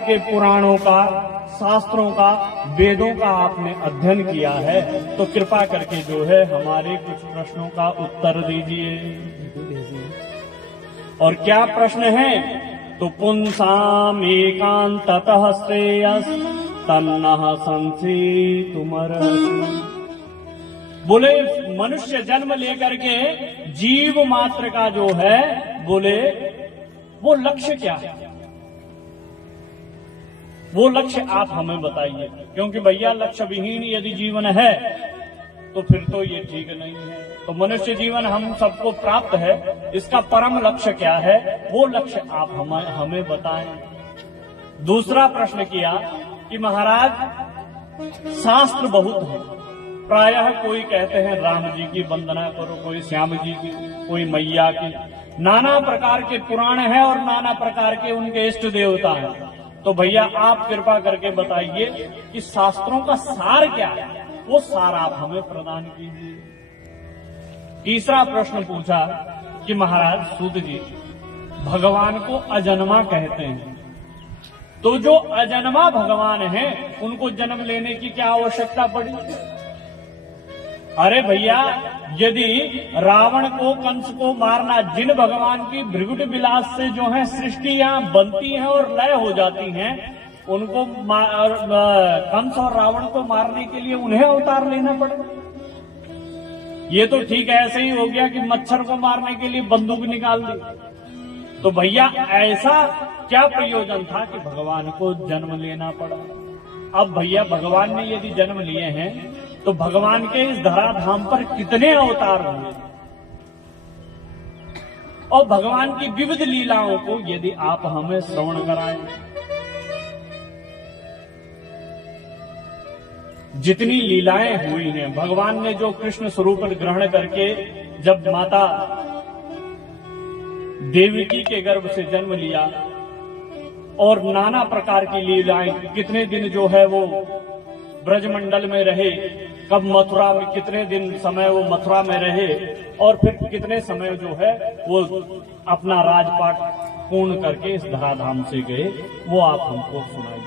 के पुराणों का, शास्त्रों का, वेदों का आपने अध्ययन किया है, तो कृपा करके जो है हमारे कुछ प्रश्नों का उत्तर दीजिए। और क्या प्रश्न है? तो पुंसाम एकांततः श्रेयस तन्नः संसितुमर्हसि। बोले मनुष्य जन्म लेकर के जीव मात्र का जो है, बोले वो लक्ष्य क्या है? वो लक्ष्य आप हमें बताइए, क्योंकि भैया लक्ष्य विहीन यदि जीवन है तो फिर तो ये ठीक नहीं है। तो मनुष्य जीवन हम सबको प्राप्त है, इसका परम लक्ष्य क्या है, वो लक्ष्य आप हमें बताएं। दूसरा प्रश्न किया कि महाराज शास्त्र बहुत है, प्रायः कोई कहते हैं राम जी की वंदना करो, कोई श्याम जी की, कोई मैया की, नाना प्रकार के पुराण है और नाना प्रकार के उनके इष्ट देवता हैं। तो भैया आप कृपा करके बताइए कि शास्त्रों का सार क्या है, वो सार आप हमें प्रदान कीजिए। तीसरा प्रश्न पूछा कि महाराज सूत जी, भगवान को अजन्मा कहते हैं, तो जो अजन्मा भगवान हैं उनको जन्म लेने की क्या आवश्यकता पड़ी? अरे भैया, यदि रावण को, कंस को मारना, जिन भगवान की भृगुट विलास से जो है सृष्टियां बनती हैं और लय हो जाती हैं, उनको कंस और रावण को मारने के लिए उन्हें अवतार लेना पड़े? ये तो ठीक है, ऐसे ही हो गया कि मच्छर को मारने के लिए बंदूक निकाल दी। तो भैया ऐसा क्या प्रयोजन था कि भगवान को जन्म लेना पड़ा? अब भैया भगवान ने यदि जन्म लिए हैं तो भगवान के इस धराधाम पर कितने अवतार हुए, और भगवान की विविध लीलाओं को यदि आप हमें श्रवण कराएं। जितनी लीलाएं हुई हैं, भगवान ने जो कृष्ण स्वरूप ग्रहण करके जब माता देवकी के गर्भ से जन्म लिया, और नाना प्रकार की लीलाएं, कितने दिन जो है वो ब्रजमंडल में रहे, कब मथुरा में, कितने दिन समय वो मथुरा में रहे, और फिर कितने समय जो है वो अपना राजपाट पूर्ण करके इस धराधाम से गए, वो आप हमको सुनाइए।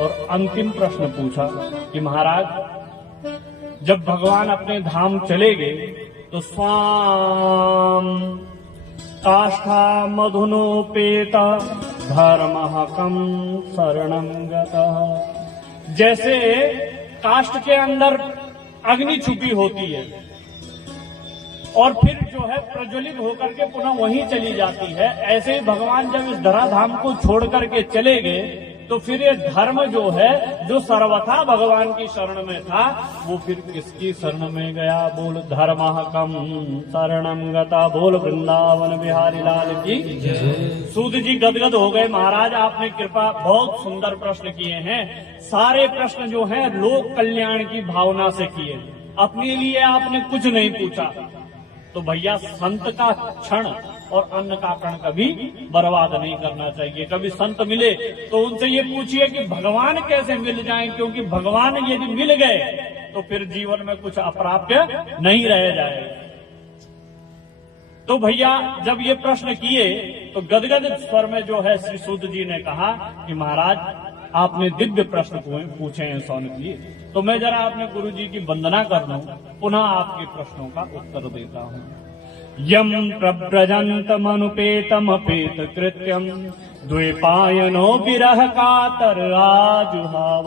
और अंतिम प्रश्न पूछा कि महाराज जब भगवान अपने धाम चले गए तो स्वाम काष्ठा मधुनोपेत धर्मः कं शरणं गतः। जैसे काष्ठ के अंदर अग्नि छुपी होती है और फिर जो है प्रज्वलित होकर के पुनः वहीं चली जाती है, ऐसे ही भगवान जब इस धराधाम को छोड़ करके चले गए तो फिर ये धर्म जो है, जो सर्वथा भगवान की शरण में था, वो फिर किसकी शरण में गया? बोल धर्मः कं शरणं गता। बोल वृंदावन बिहारी लाल की। सूत जी गदगद हो गए। महाराज आपने कृपा, बहुत सुंदर प्रश्न किए हैं। सारे प्रश्न जो हैं लोक कल्याण की भावना से किए, अपने लिए आपने कुछ नहीं पूछा। तो भैया संत का क्षण और अन्न का कण कभी बर्बाद नहीं करना चाहिए। कभी संत मिले तो उनसे ये पूछिए कि भगवान कैसे मिल जाएं, क्योंकि भगवान यदि मिल गए तो फिर जीवन में कुछ अप्राप्य नहीं रह जाएगा। तो भैया जब ये प्रश्न किए तो गदगद स्वर में जो है श्री सूत जी ने कहा कि महाराज आपने दिव्य प्रश्न पूछे हैं शौनक जी, तो मैं जरा अपने गुरु जी की वंदना कर लूं, पुनः आपके प्रश्नों का उत्तर देता हूं। यम प्रव्रजन्तमनुपेतमपेत कृत्यम द्वैपायनो विरह कातर आजुहाव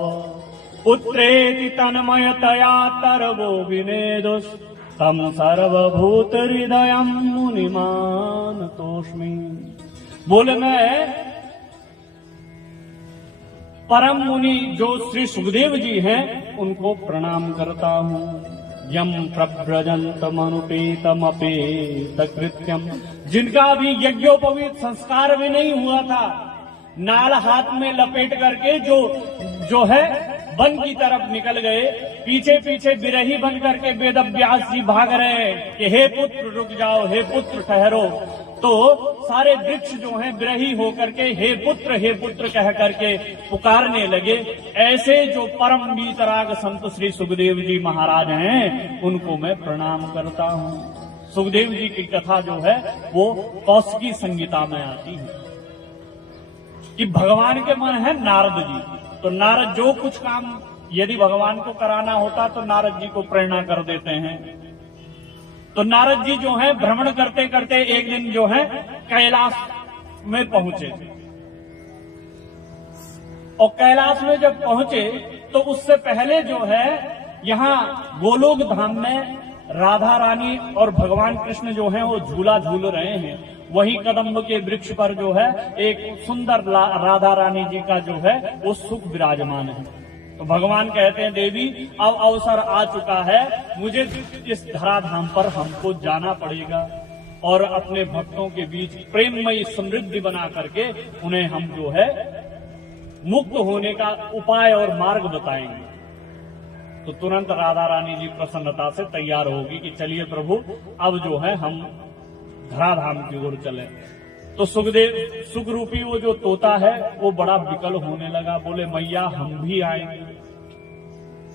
पुत्रेति तन्मयतया तरवो विनेदुस् तम सर्वभूत हृदयं मुनिमान तोष्मि। बोले मैं परम मुनि जो श्री सुखदेव जी हैं उनको प्रणाम करता हूँ। यम प्रव्रजन्तमनुपेतमपेत कृत्यम, जिनका अभी यज्ञोपवीत संस्कार भी नहीं हुआ था, नाल हाथ में लपेट करके जो है वन की तरफ निकल गए, पीछे पीछे बिरही बन करके वेद व्यास जी भाग रहे हैं कि हे पुत्र रुक जाओ, हे पुत्र ठहरो। तो सारे वृक्ष जो हैं बिरही होकर के हे पुत्र कह करके पुकारने लगे। ऐसे जो परम वीतराग संत श्री सुखदेव जी महाराज हैं उनको मैं प्रणाम करता हूँ। सुखदेव जी की कथा जो है वो कौशिकी संहिता में आती है। कि भगवान के मन है नारद जी। तो नारद जो कुछ काम यदि भगवान को कराना होता तो नारद जी को प्रेरणा कर देते हैं। तो नारद जी जो है भ्रमण करते करते एक दिन जो है कैलाश में पहुंचे, और कैलाश में जब पहुंचे तो उससे पहले जो है यहाँ गोलोक धाम में राधा रानी और भगवान कृष्ण जो हैं वो झूला झूल रहे हैं। वही कदम्ब के वृक्ष पर जो है एक सुंदर राधा रानी जी का जो है वो सुख विराजमान है। तो भगवान कहते हैं देवी अब अवसर आ चुका है, मुझे इस धराधाम पर हमको जाना पड़ेगा और अपने भक्तों के बीच प्रेममयी समृद्धि बना करके उन्हें हम जो है मुक्त होने का उपाय और मार्ग बताएंगे। तो तुरंत राधा रानी जी प्रसन्नता से तैयार होगी कि चलिए प्रभु अब जो है हम धराधाम की ओर चले। तो सुख रूपी वो जो तोता है वो बड़ा विकल होने लगा, बोले मैया हम भी आएंगे।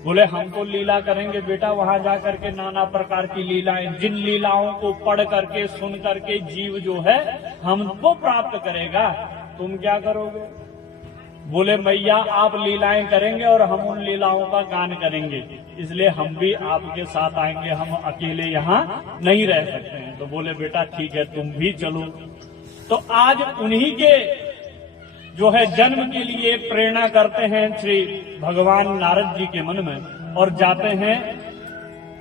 बोले हम तो लीला करेंगे बेटा, वहां जाकर के नाना प्रकार की लीलाएं, जिन लीलाओं को पढ़ करके सुन करके जीव जो है हमको प्राप्त करेगा, तुम क्या करोगे? बोले मैया आप लीलाएं करेंगे और हम उन लीलाओं का गान करेंगे, इसलिए हम भी आपके साथ आएंगे, हम अकेले यहाँ नहीं रह सकते हैं। तो बोले बेटा ठीक है तुम भी चलो। तो आज उन्हीं के जो है जन्म के लिए प्रेरणा करते हैं श्री भगवान नारद जी के मन में, और जाते हैं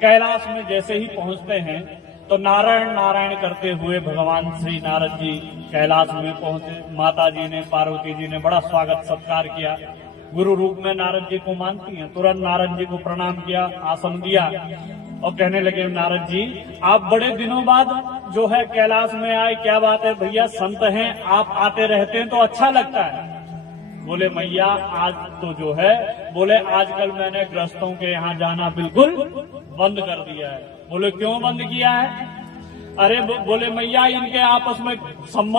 कैलाश में। जैसे ही पहुंचते हैं तो नारायण नारायण करते हुए भगवान श्री नारद जी कैलाश में पहुंचे। माता जी ने, पार्वती जी ने बड़ा स्वागत सत्कार किया, गुरु रूप में नारद जी को मानती हैं। तुरंत नारद जी को प्रणाम किया, आसन दिया और कहने लगे नारद जी आप बड़े दिनों बाद जो है कैलाश में आए, क्या बात है भैया, संत हैं आप आते रहते हैं तो अच्छा लगता है। बोले मैया आज तो जो है, बोले आजकल मैंने गृहस्थों के यहाँ जाना बिल्कुल बंद कर दिया है। बोले क्यों बंद किया है? अरे बोले मैया इनके आपस में संबंध